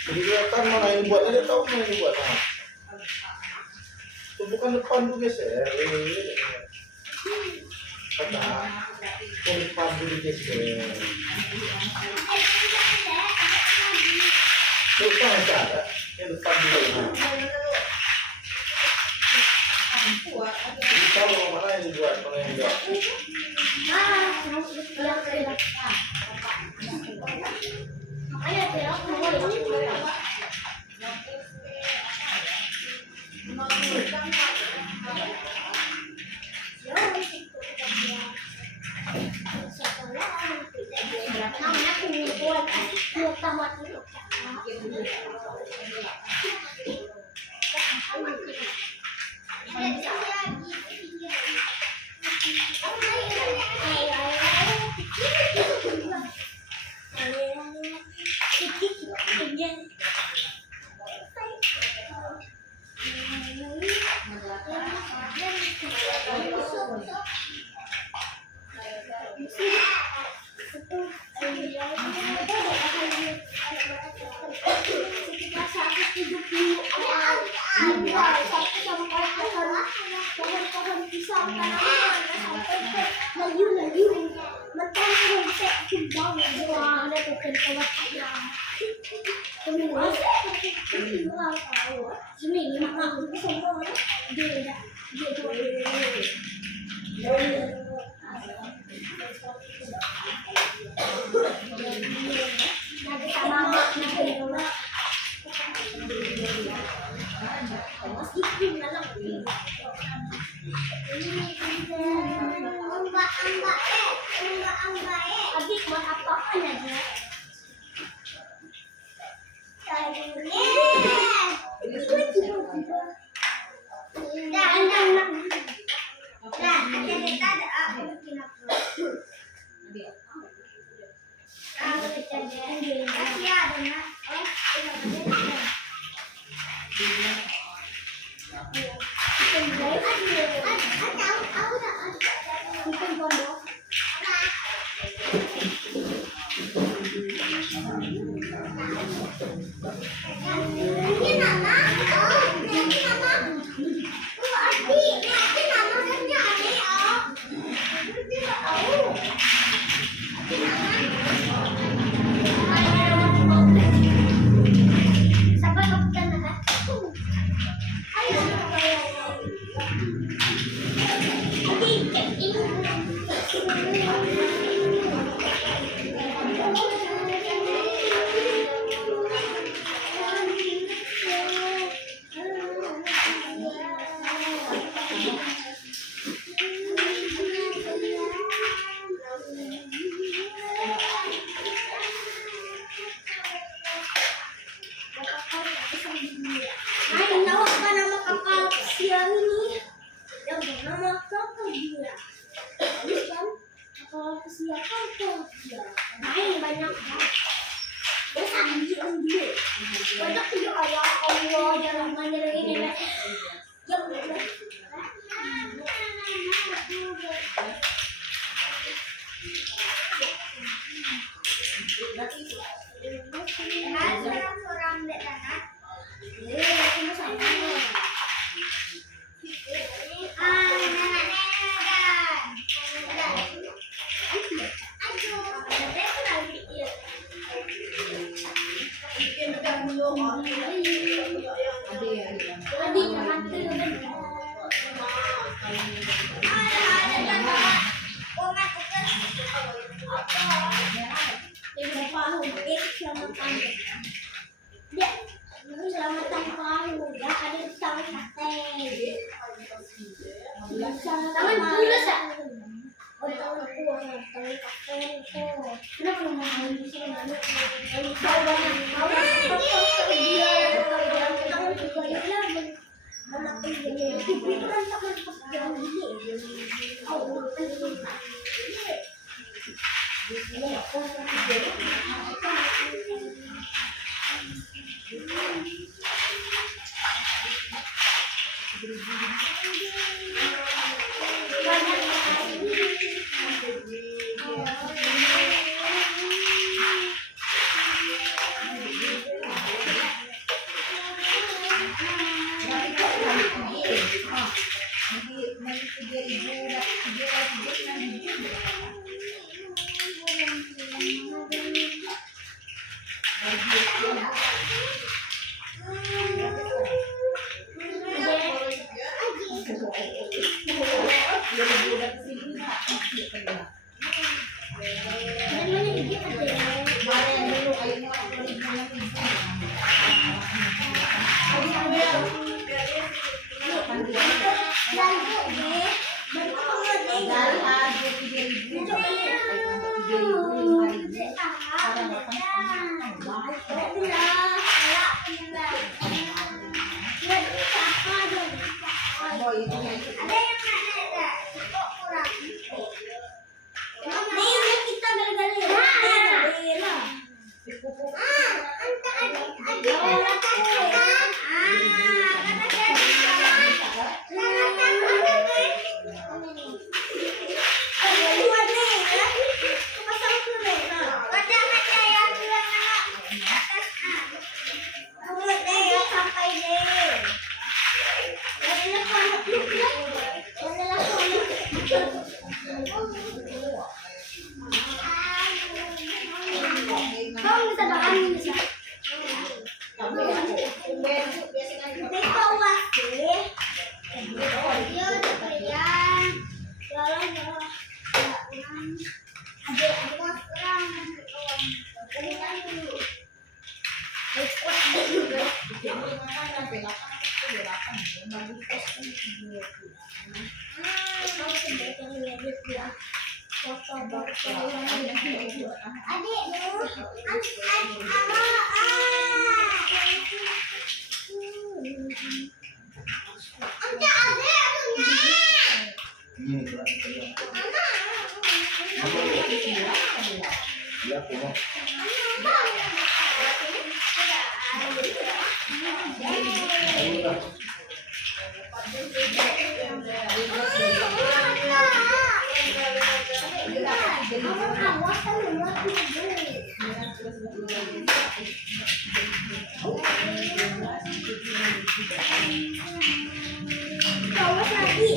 Jadi kelihatan mana yang buat, dia tahu mana yang buat. Nah, tumpukan depan tuh geser. Kata, depan dulu geser. Lupa nggak ada, yang depan dulu. Jadi tahu mana yang dibuat, mana yang enggak. Kapalpesiar ini yang bernama concordia. Bukan kapalpesiar concordia. Main banyak banget. Besar dia. Banyak juga ya Allah jangan manggil ini lah. Yang selamatan perahu ya ada di tangan sate. Tangan pulas ya. Oh tangan pulas, tangan kapten itu. Kenapa mau di sini banyak? Banyak dia tangan juga ya. Anak ini itu kan tangan kapten ini. Oh Namanya gigi ada ya. Bayar dulu ayo mau Ya, punya. Awas lagi.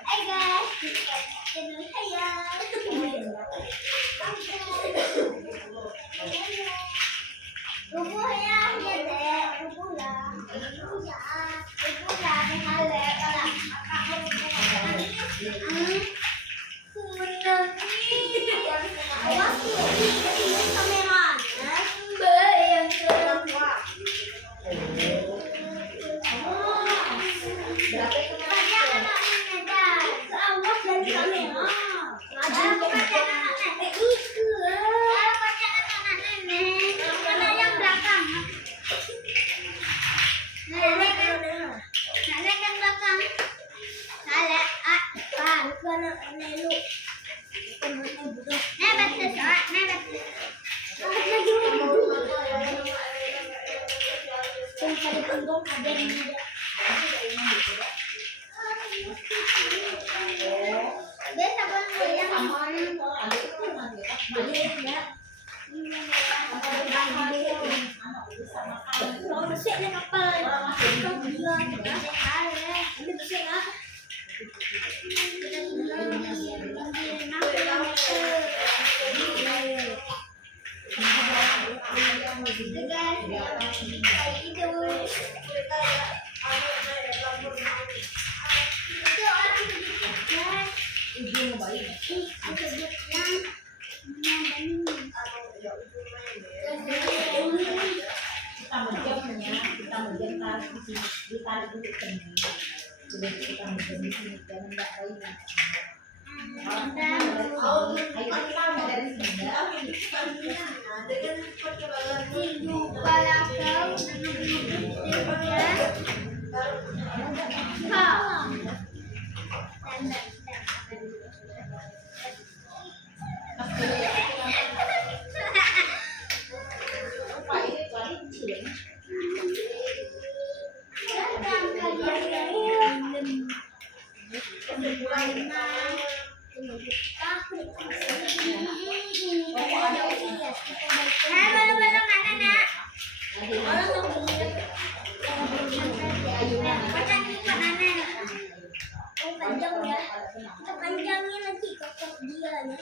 Hai guys, channel saya. Rubuh ya, ya deh, rubuh lah. Rubuh lah, hale, kalau awas tuh, ini kamera. Yang ditarik dulu ke sini. Jadi kita menjadi sini jangan enggak bayi. Ayo kita dari sini. Panjangin lagi kotak dia nya.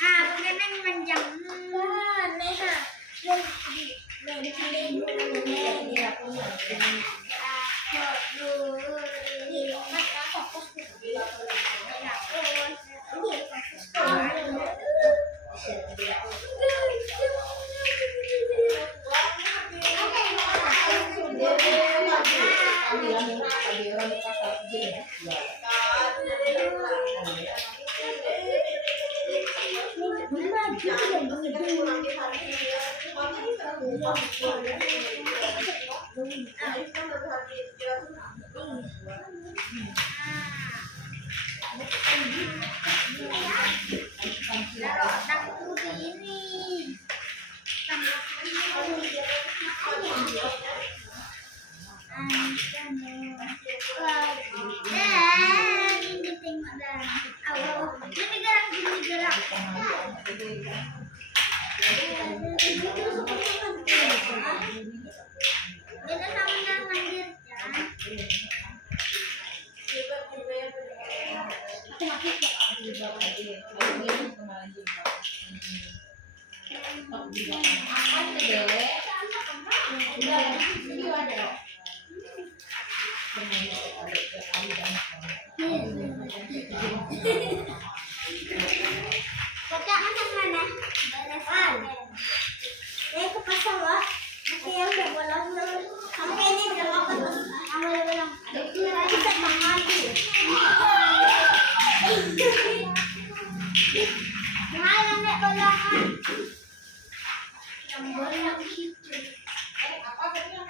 Ah, bukan panjang. Kan, Neha. Dari Taruh otakku di ini. Ini tengok dah. Awal, ini gerak, ini gerak. Kita sama-sama mandir, kan? Kakak macam mana? Beresan. Saya ke pasar, Wak. Nanti yang udah bolos sampai ini udah makan terus. Awal bilang, kita makan. Mahal nek bolahan. Yang bolang gitu. Apa tadi yang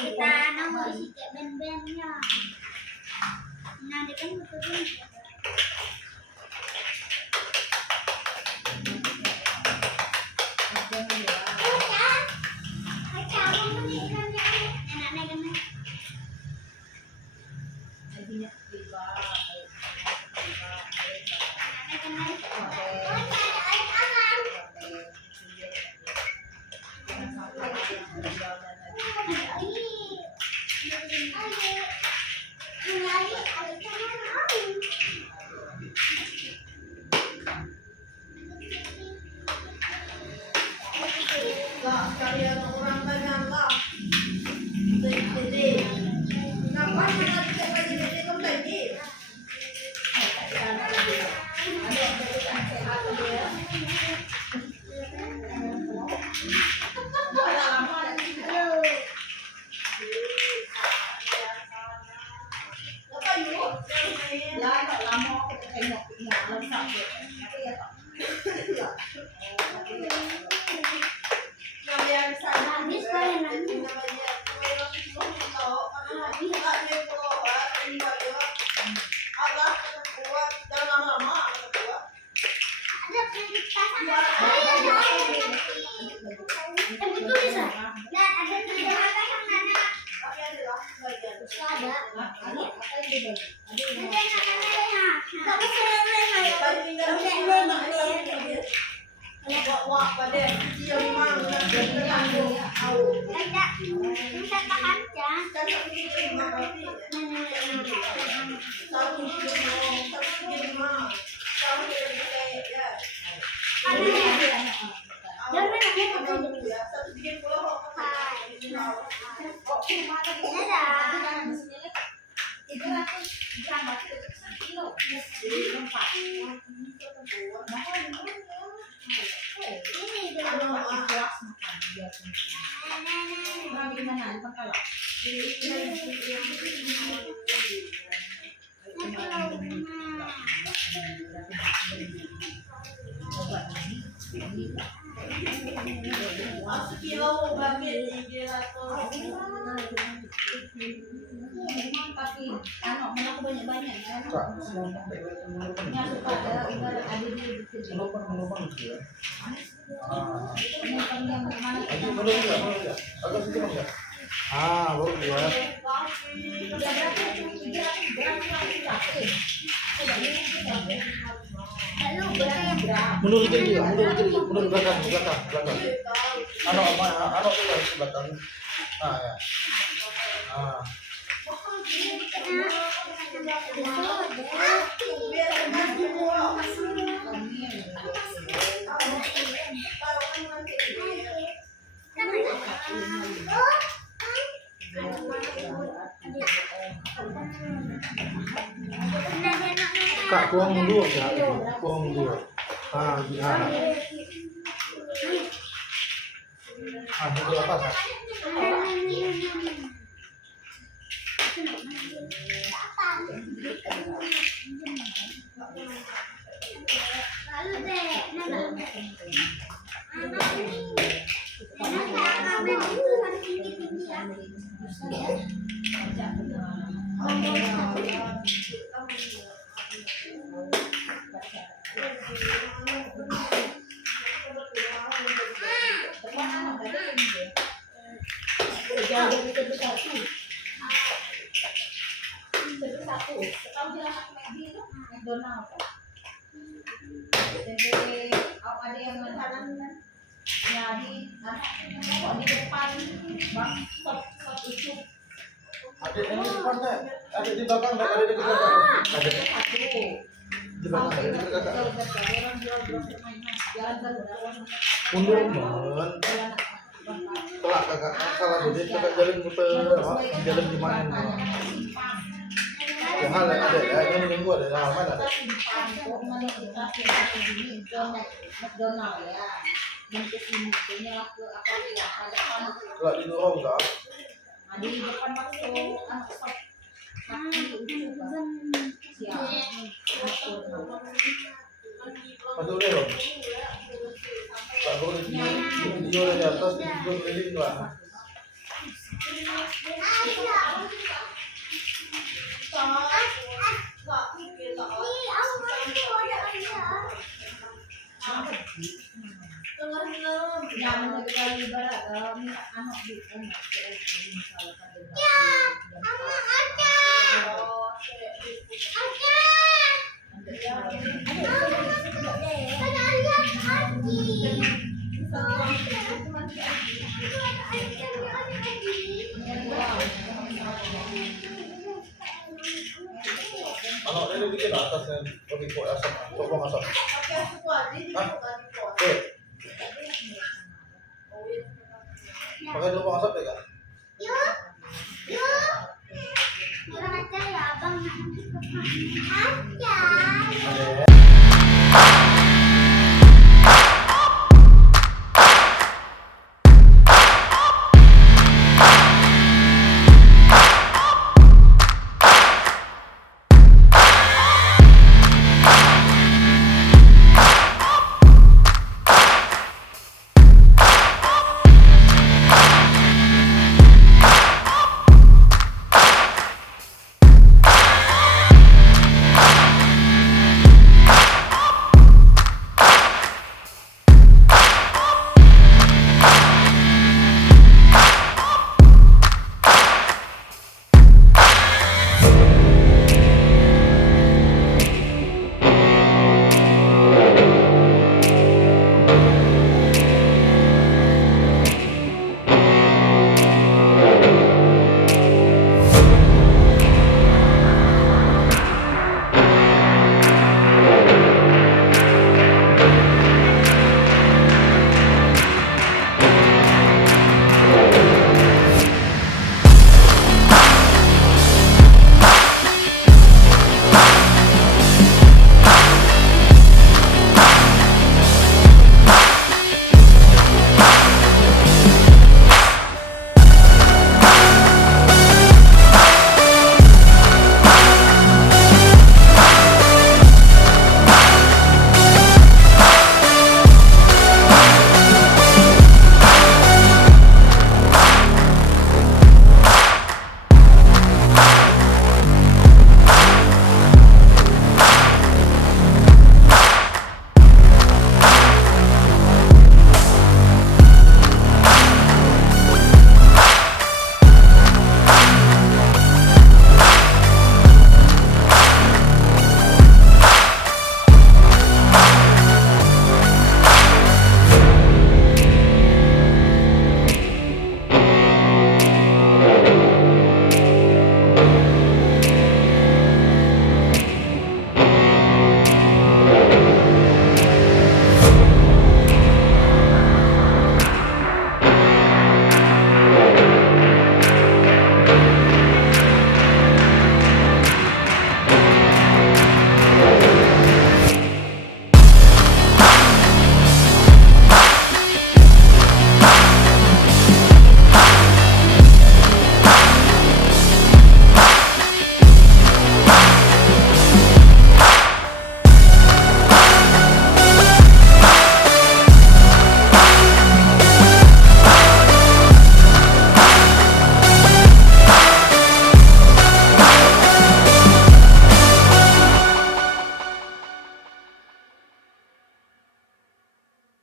Kita mau isi kayak band-bandnya. Nah, dia kan betul. Kalian orang banyak lah. Jadi, ngapain kita tidak jadi kompeti? Ah, baru dua. Mundur dikit juga, mundur belakang. Ano juga di belakang. Ah ya. Ah. Kak, buang mundur ya, buang mundur. Ah, gimana? Ah, mundur apa, Kak? Lalu deh, Jadi, ada yang Ada yang di depan tak? Ada di belakang tak? Ada di belakang. Ada di belakang. Ada di belakang. Mundur mon. Kelak kakak salah jadi kakak jalan muter di jalan di mana? Ya hal ada ini yang gua ada yang mana ada. Kelak di dorong tak? Masuk deh loh. Tak boleh di video dari atas di video keliling lah. Anak dia bikin atas yang lebih kuat asap, coba asap. Hah? Eh. Pakai lubang asap ya kak? Yuk, yuk. Kurang ajar ya abang. Ajar. Ada.